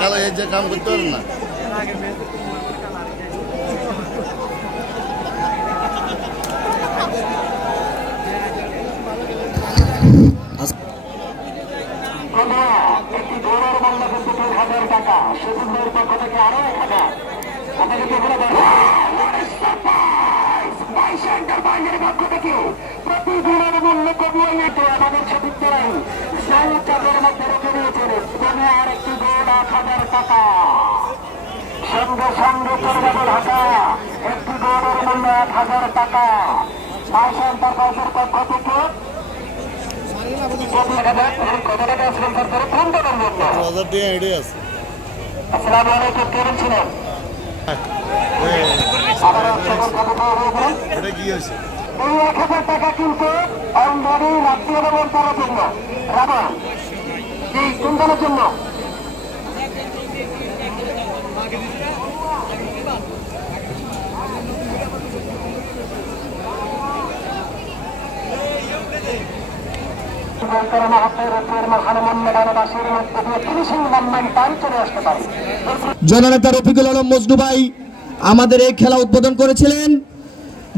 কালো এই যে কাম করতে পারেন না। একটি গৌরব মূল্য 70,000 টাকা, সুন্দর পক্ষ থেকে আরো 1,000। আপনাকে বাইরের পক্ষ থেকে প্রতি গৌরব মূল্য কমিয়ে আমাদের সতীর্থরাই চাপের মধ্যে রেখে দিয়েছেন। কমে আর একটি গোল 1,000 টাকা। সঙ্গে সঙ্গে চলবে ঢাকা, একটি গৌরব মূল্য 1,000 টাকা। মাইশা এন্টারপ্রাইজের পক্ষ থেকে আসসালামু আলাইকুম, কেমন ছিলেন? এটা কি হয়েছে? এই 1,000 টাকা কিন্তু অলরেডি রাত্রি এবং তার জন্য রাবণ এই কুন্দনের জন্য জননেতা রফিকুল আলম মজনু ভাই আমাদের এই খেলা উদ্বোধন করেছিলেন।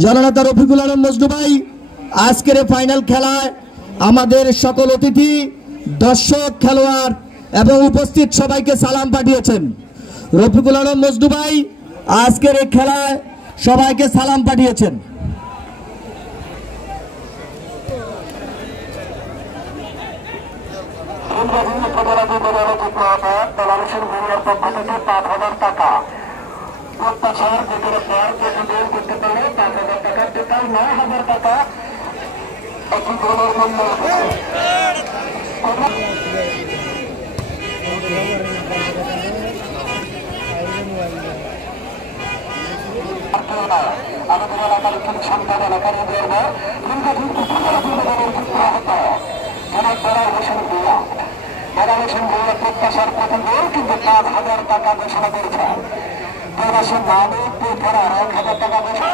জননেতা রফিকুল আলম মজনু ভাই আজকের ফাইনাল খেলায় আমাদের সকল অতিথি, দর্শক, খেলোয়াড় এবং উপস্থিত সবাইকে সালাম পাঠিয়েছেন। রফিকুল আলম মজনু ভাই আজকের এই খেলায় সবাইকে সালাম পাঠিয়েছেন। টাকা প্রত্যাশার যেগুলো পর গোল করতে পারলে 5,000 টাকা, টোটাল 9,000 টাকা। একটি গোলের মূল্য আমাদের এলাকার একটি সন্তান এলাকার প্রত্যাশার প্রতি গোল কিন্তু 5,000 টাকা ঘোষণা করেছে। প্রবাসী মালিক ফেরার 1,000 টাকা ঘোষণা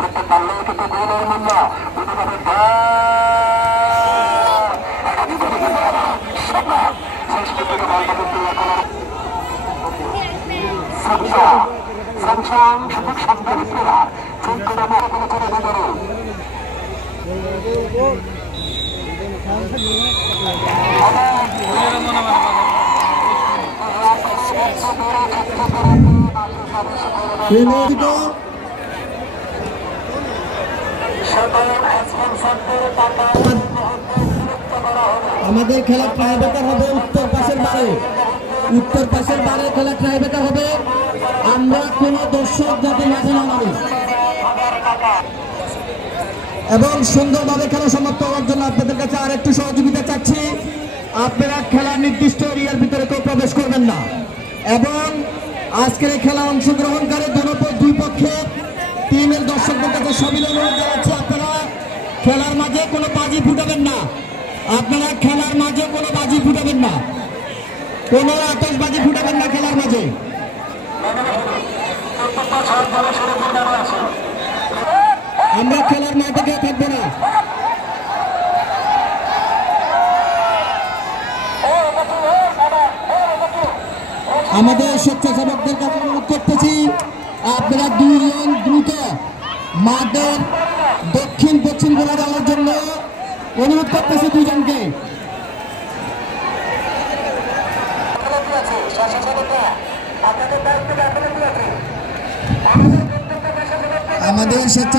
করতে পারলেও কিন্তু গোলের মূল্য আমাদের খেলা ট্রাইবেকার হবে উত্তর পাশের বারে, উত্তর পাশের বারে খেলা ট্রাইবেকার হবে। আমরা কোন দর্শক যাতে মাঠে নামাবে এবং সুন্দরভাবে খেলা সমাপ্ত হওয়ার জন্য আপনাদের কাছে আর একটু সহযোগিতা চাচ্ছি। আপনারা খেলার নির্দিষ্ট এরিয়ার ভিতরে কেউ প্রবেশ করবেন না এবং আজকের এই খেলা অংশগ্রহণকারী দুই পক্ষে টিমের দর্শকদের কাছে সবিনয় অনুরোধ জানাচ্ছি, আপনারা খেলার মাঝে কোনো বাজি ফুটাবেন না। আপনারা খেলার মাঝে কোনো বাজি ফুটাবেন না, কোনো আতশবাজি ফুটাবেন না খেলার মাঝে। আমরা খেলার মাঠে গিয়ে থাকবো না। আমাদের স্বেচ্ছাসেবকদের কাছে অনুরোধ করতেছি, আপনারা 2 জন দ্রুত মাঠের দক্ষিণ পশ্চিম কোণে যাওয়ার জন্য অনুরোধ করতেছি 2 জনকে। আমাদের স্বেচ্ছা